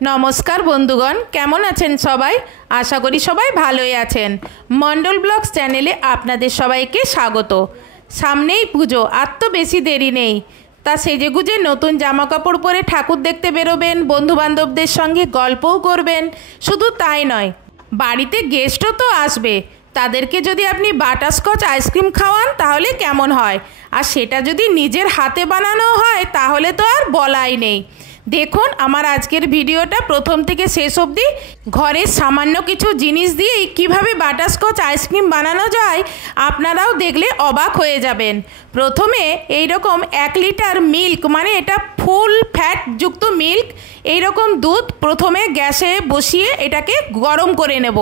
नमस्कार बंधुगण केमन आছেন सबाई आशा करी सबाई भालोई आছেন। मंडल ब्लग्स चैनेले आपनादेर सबाइके स्वागत। सामनेई पुजो आर तो बेशी देरी नेई, ता सेजे गुजे नतून जामा कापड़ परे ठाकुर देखते बेरोबेन, बंधु बान्धबदेर संगे गल्पও करबेन। शुधु ताई नय, बाड़ीते गेस्टও तो आसबे, तादेरके यदि आपनि बाटारस्कच आइसक्रीम खाওয়ান ताहले केमन हय, आर सेटा यदि निजेर हाथे बानानो हय ताहले तो आर बलाई नेই। देखुन आमार आजकेर भिडियोटा प्रथम थेके शेष अब्दि घरेर सामान्य किछु जिनिस दिए किभाबे बाटारस्कच आइसक्रीम बानानो जाय आपनाराও देखले अबाक हये जाबेन। प्रथमे एई रकम 1 लिटार मिल्क माने एटा फुल फैट युक्त मिल्क, एई रकम दूध प्रथमे गैसे बसिए एटाके गरम करे नेब।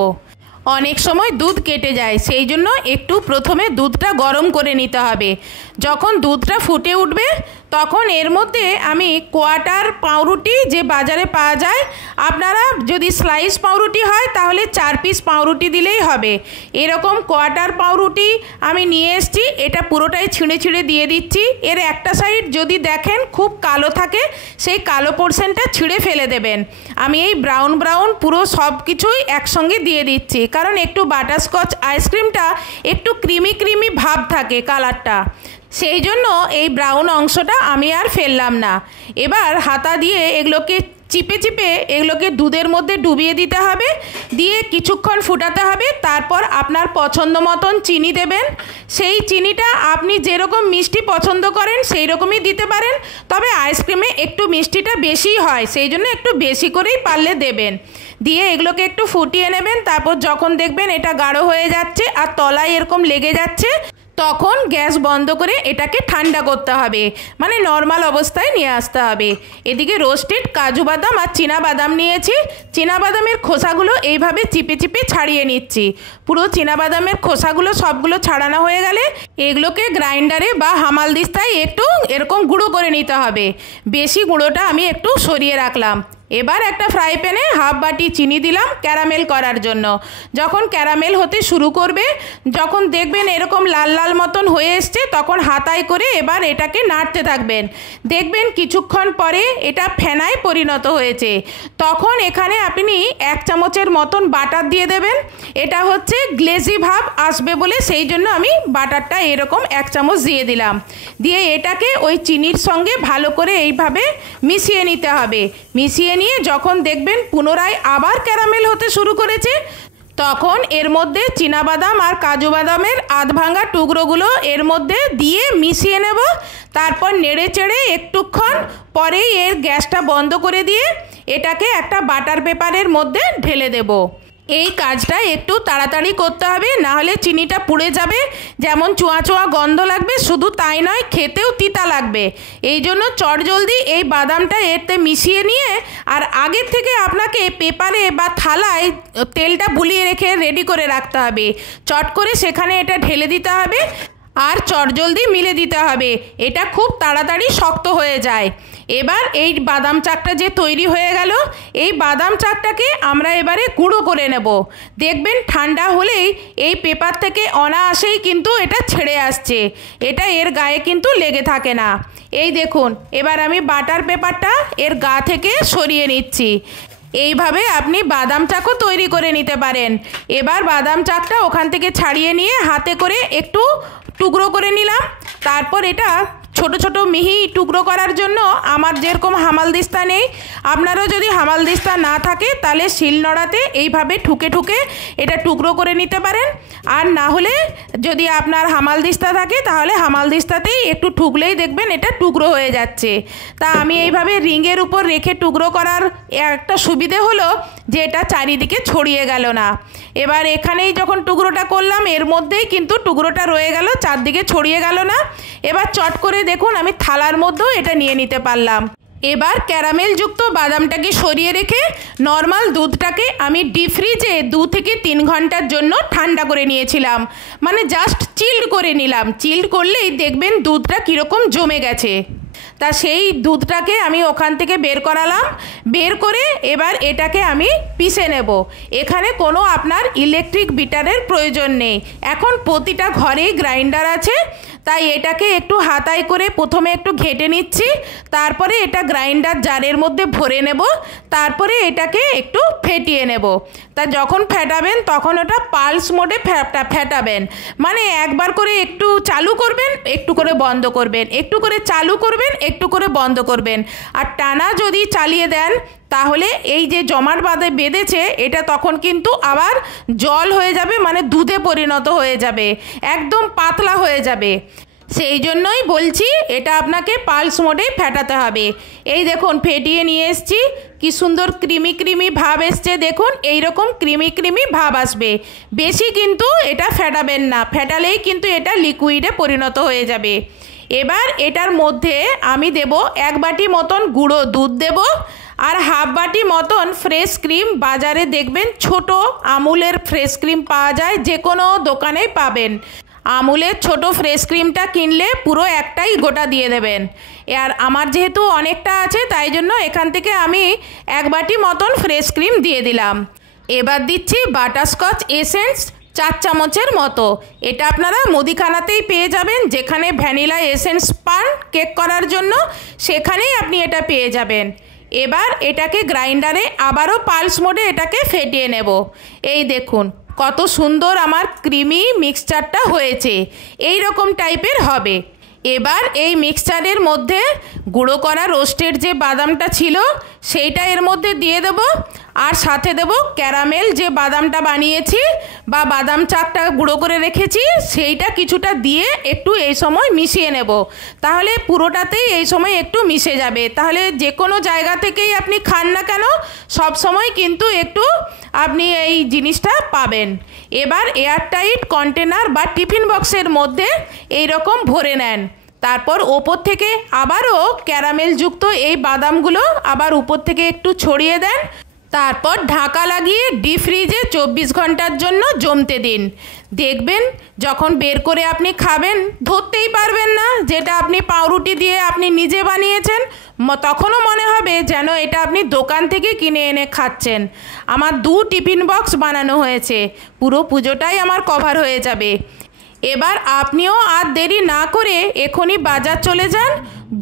अनेक समय दूध केटे जाए सेई जोन्नो एकटू प्रथमे दूधटा गरम करे निते हबे। जखन दूधटा फुटे उठबे तखन एर मध्य आमी कोयाटार पाउरुटी जे बाजारे पाওয়া যায়, आपनारा यदि स्लाइस पाउरुटी हय ताहले 4 पिस पाउरुटी दिलेई हबे। एरकम कोयाटार पाउरुटी आमी निये एसेछि, एटा पुरोटाई छिঁড়ে छिঁড়ে दिए दिচ্ছি। एर একটা साइड यदि देखें खूब कालो थाके सेई कालो पोर्शनटा छिঁড়ে फेले देবেন। आमी এই ब्राउन ब्राउन पुरो सब কিছুই একসঙ্গে দিয়ে দিচ্ছি, কারণ একটু বাটারস্কচ আইসক্রিমটা একটু ক্রিমি ক্রিমি ভাব থাকে কালারটা, সেই জন্য এই ব্রাউন অংশটা আমি আর ফেললাম না। এবার হাতা দিয়ে এগুলোকে চিপে চিপে এগুলোকে দুধের মধ্যে ডুবিয়ে দিতে হবে, দিয়ে কিছুক্ষণ ফুটাতে হবে। তারপর আপনার পছন্দ মতন চিনি দেবেন। সেই চিনিটা আপনি যেরকম মিষ্টি পছন্দ করেন সেই রকমই দিতে পারেন, তবে আইসক্রিমে একটু মিষ্টিটা বেশি হয় সেই জন্য একটু বেশি করেই পারলে দেবেন। দিয়ে এগুলোকে একটু ফুটিয়ে নেবেন। তারপর যখন দেখবেন এটা গাঢ় হয়ে যাচ্ছে আর তলায় এরকম লেগে যাচ্ছে তখন গ্যাস বন্ধ করে এটাকে ঠান্ডা করতে হবে, মানে নর্মাল অবস্থায় নিয়ে আসতে হবে। এদিকে রোস্টেড কাজু বাদাম আর চীনা বাদাম নিয়েছি। চীনা বাদামের খোসাগুলো এইভাবে চিপে চিপে ছাড়িয়ে নিচ্ছি। পুরো চীনা বাদামের খোসাগুলো সবগুলো ছাড়ানো হয়ে গেলে এগুলোকে গ্রাইন্ডারে বা হামালদিস্তায় একটু এরকম গুঁড়ো করে নিতে হবে। বেশি গুঁড়োটা আমি একটু সরিয়ে রাখলাম। এবার একটা ফ্রাই প্যানে হাফ বাটি চিনি দিলাম ক্যারামেল করার জন্য। যখন ক্যারামেল হতে শুরু করবে, যখন দেখবেন এরকম লাল লাল মতন হয়ে এসছে, তখন হাতায় করে এবার এটাকে নাড়তে থাকবেন। দেখবেন কিছুক্ষণ পরে এটা ফেনায় পরিণত হয়েছে। তখন এখানে আপনি 1 চামচের মতন বাটার দিয়ে দেবেন। এটা হচ্ছে গ্লেজি ভাব আসবে বলে সেই জন্য আমি বাটারটা এরকম 1 চামচ দিয়ে দিলাম। দিয়ে এটাকে ওই চিনির সঙ্গে ভালো করে এইভাবে মিশিয়ে নিতে হবে। মিশিয়ে নিয়ে যখন দেখবেন পুনরায় আবার ক্যারামেল হতে শুরু করেছে, তখন এর মধ্যে চীনা বাদাম আর কাজু বাদামের আধ ভাঙা টুকরোগুলো এর মধ্যে দিয়ে মিশিয়ে নেব। তারপর নেড়ে চেড়ে একটুক্ষণ পরেই এর গ্যাসটা বন্ধ করে দিয়ে এটাকে একটা বাটার পেপারের মধ্যে ঢেলে দেব। এই কাজটা একটু তাড়াতাড়ি করতে হবে, না হলে চিনিটা পুড়ে যাবে, যেমন চোঁয়া চোঁয়া গন্ধ লাগবে, শুধু তাই নয় খেতেও তিতা লাগবে। এই জন্য চটজলদি এই বাদামটা এতে মিশিয়ে নিয়ে আর আগের থেকে আপনাকে পেপারে বা থালায় তেলটা বুলিয়ে রেখে রেডি করে রাখতে হবে। চট করে সেখানে এটা ঢেলে দিতে হবে আর চটজলদি মিলে দিতে হবে। এটা খুব তাড়াতাড়ি শক্ত হয়ে যায়। এবার এই বাদাম চাকটা যে তৈরি হয়ে গেল, এই বাদাম চাকটাকে আমরা এবারে গুঁড়ো করে নেব। দেখবেন ঠান্ডা হলেই এই পেপার থেকে অনায়াসেই কিন্তু এটা ছেড়ে আসছে, এটা এর গায়ে কিন্তু লেগে থাকে না। এই দেখুন এবার আমি বাটার পেপারটা এর গা থেকে সরিয়ে নিচ্ছি। এইভাবে আপনি বাদাম চাকও তৈরি করে নিতে পারেন। এবার বাদাম চাকটা ওখান থেকে ছাড়িয়ে নিয়ে হাতে করে একটু টুকরো করে নিলাম। তারপর এটা ছোট ছোট মিহি টুকরো করার জন্য আমার যেরকম হামালদিস্তা নেই, আপনারও যদি হামালদিস্তা না থাকে তাহলে শিলনোড়াতে এইভাবে ঠুকে ঠুকে এটা টুকরো করে নিতে পারেন। আর না হলে যদি আপনার হামালদিস্তা থাকে তাহলে হামালদিস্তাতেই একটু ঠুকলেই দেখবেন এটা টুকরো হয়ে যাচ্ছে। তা আমি এইভাবে রিংয়ের উপর রেখে টুকরো করার একটা সুবিধে হলো যে এটা চারিদিকে ছড়িয়ে গেল না। এবার এখানেই যখন টুকরোটা করলাম এর মধ্যেই কিন্তু টুকরোটা রয়ে গেল, চারদিকে ছড়িয়ে গেল না। এবার চট করে দেখুন আমি থালার মধ্যেও এটা নিয়ে নিতে পারলাম। এবার ক্যারামেল যুক্ত বাদামটাকে সরিয়ে রেখে নর্মাল দুধটাকে আমি ডিপ ফ্রিজে 2 থেকে 3 ঘন্টার জন্য ঠান্ডা করে নিয়েছিলাম, মানে জাস্ট চিল্ড করে নিলাম। চিল্ড করলেই দেখবেন দুধটা কীরকম জমে গেছে। তা সেই দুধটাকে আমি ওখান থেকে বের করালাম। বের করে এবার এটাকে আমি পিষে নেব। এখানে কোনো আপনার ইলেকট্রিক বিটারের প্রয়োজন নেই, এখন প্রতিটা ঘরেই গ্রাইন্ডার আছে। তাই এটাকে একটু হাতায় করে প্রথমে একটু ঘেটে নিচ্ছি, তারপরে এটা গ্রাইন্ডার জারের মধ্যে ভরে নেব, তারপরে এটাকে একটু ফেটিয়ে নেব। তা যখন ফেটাবেন তখন ওটা পালস মোডে ফেটাবেন, মানে একবার করে একটু চালু করবেন, একটু করে বন্ধ করবেন, একটু করে চালু করবেন, একটু করে বন্ধ করবেন। আর টানা যদি চালিয়ে দেন তাহলে এই যে জমাট বেঁধেছে এটা তখন কিন্তু আবার জল হয়ে যাবে, মানে দুধে পরিণত হয়ে যাবে, একদম পাতলা হয়ে যাবে। সেই জন্যই বলছি এটা আপনাকে পালস মোডেই ফেটাতে হবে। এই দেখুন ফেটিয়ে নিয়ে এসছি, কি সুন্দর ক্রিমি ক্রিমি ভাব এসছে, দেখুন এই রকম ক্রিমি ক্রিমি ভাব আসবে। বেশি কিন্তু এটা ফেটাবেন না, ফেটালেই কিন্তু এটা লিকুইডে পরিণত হয়ে যাবে। এবার এটার মধ্যে আমি দেব 1 বাটি মতন গুঁড়ো দুধ দেব, আর হাফ বাটি মতন ফ্রেশ ক্রিম। বাজারে দেখবেন ছোট আমুলের ফ্রেশ ক্রিম পাওয়া যায়, যে কোনো দোকানেই পাবেন। আমুলের ছোট ফ্রেশ ক্রিমটা কিনলে পুরো একটাই গোটা দিয়ে দেবেন। আর আমার যেহেতু অনেকটা আছে তাই জন্য এখান থেকে আমি 1 বাটি মতন ফ্রেশ ক্রিম দিয়ে দিলাম। এবার দিচ্ছি বাটারস্কচ এসেন্স 4 চামচের মতো। এটা আপনারা মুদিখানাতেই পেয়ে যাবেন, যেখানে ভ্যানিলা এসেন্স পান কেক করার জন্য সেখানেই আপনি এটা পেয়ে যাবেন। এবার এটাকে গ্রাইন্ডারে আবারও পালস মোডে এটাকে ফেটিয়ে নেব। এই দেখুন কত সুন্দর আমার ক্রিমি মিক্সচারটা হয়েছে, এই রকম টাইপের হবে। এবার এই মিক্সচারের মধ্যে গুঁড়ো করা রোস্টের যে বাদামটা ছিল সেইটা এর মধ্যে দিয়ে দেব, আর সাথে দেব ক্যারামেল যে বাদামটা বানিয়েছি বা বাদাম চাকটা গুঁড়ো করে রেখেছি সেইটা কিছুটা দিয়ে একটু এই সময় মিশিয়ে নেব। তাহলে পুরোটাতেই এই সময় একটু মিশে যাবে, তাহলে যে কোনো জায়গা থেকেই আপনি খান না কেন সব সময় কিন্তু একটু আপনি এই জিনিসটা পাবেন। এবার এয়ারটাইট কন্টেনার বা টিফিন বক্সের মধ্যে এই রকম ভরে নেন, তারপর ওপর থেকে আবারও ক্যারামেলযুক্ত এই বাদামগুলো আবার উপর থেকে একটু ছড়িয়ে দেন, তারপর ঢাকা লাগিয়ে ডিপ ফ্রিজে 24 ঘন্টার জন্য জমতে দিন। দেখবেন যখন বের করে আপনি খাবেন ধরতেই পারবেন না যেটা আপনি পাউরুটি দিয়ে আপনি নিজে বানিয়েছেন, তখনও মনে হবে যেন এটা আপনি দোকান থেকে কিনে এনে খাচ্ছেন। আমার 2 টিফিন বক্স বানানো হয়েছে, পুরো পুজোটাই আমার কভার হয়ে যাবে। এবার আপনিও আর দেরি না করে এখনই বাজার চলে যান,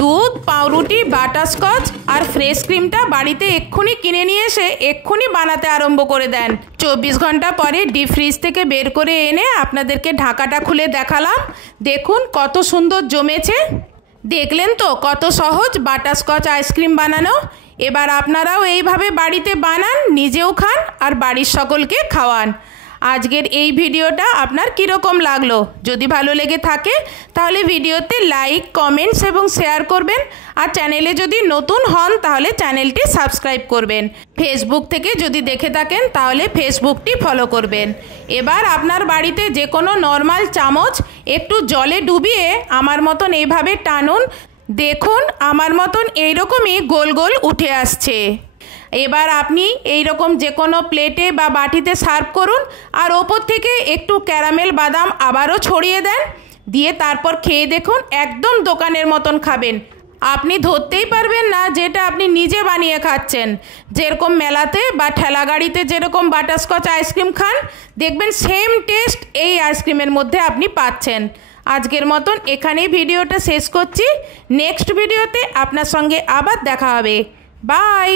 দুধ, পাউরুটি, বাটারস্কচ আর ফ্রেশ ক্রিমটা বাড়িতে এক্ষুনি কিনে নিয়ে এসে এক্ষুনি বানাতে আরম্ভ করে দেন। 24 ঘন্টা পরে ডিপ ফ্রিজ থেকে বের করে এনে আপনাদেরকে ঢাকাটা খুলে দেখালাম, দেখুন কত সুন্দর জমেছে। দেখলেন তো কত সহজ বাটারস্কচ আইসক্রিম বানানো। এবার আপনারাও এইভাবে বাড়িতে বানান, নিজেও খান আর বাড়ির সকলকে খাওয়ান। আজকের এই ভিডিওটা আপনার কীরকম লাগলো? যদি ভালো লেগে থাকে তাহলে ভিডিওতে লাইক, কমেন্টস এবং শেয়ার করবেন, আর চ্যানেলে যদি নতুন হন তাহলে চ্যানেলটি সাবস্ক্রাইব করবেন। ফেসবুক থেকে যদি দেখে থাকেন তাহলে ফেসবুকটি ফলো করবেন। এবার আপনার বাড়িতে যে কোনো নর্মাল চামচ একটু জলে ডুবিয়ে আমার মতন এইভাবে টানুন, দেখুন আমার মতন এইরকমই গোল গোল উঠে আসছে। এবার আপনি এই রকম যে কোনো প্লেটে বা বাটিতে সার্ভ করুন, আর ওপর থেকে একটু ক্যারামেল বাদাম আবারও ছড়িয়ে দেন, দিয়ে তারপর খেয়ে দেখুন একদম দোকানের মতন খাবেন। আপনি ধরতেই পারবেন না যেটা আপনি নিজে বানিয়ে খাচ্ছেন। যেরকম মেলাতে বা ঠেলা গাড়িতে যেরকম বাটারস্কচ আইসক্রিম খান, দেখবেন সেম টেস্ট এই আইসক্রিমের মধ্যে আপনি পাচ্ছেন। আজকের মতন এখানেই ভিডিওটা শেষ করছি। নেক্সট ভিডিওতে আপনার সঙ্গে আবার দেখা হবে। বাই।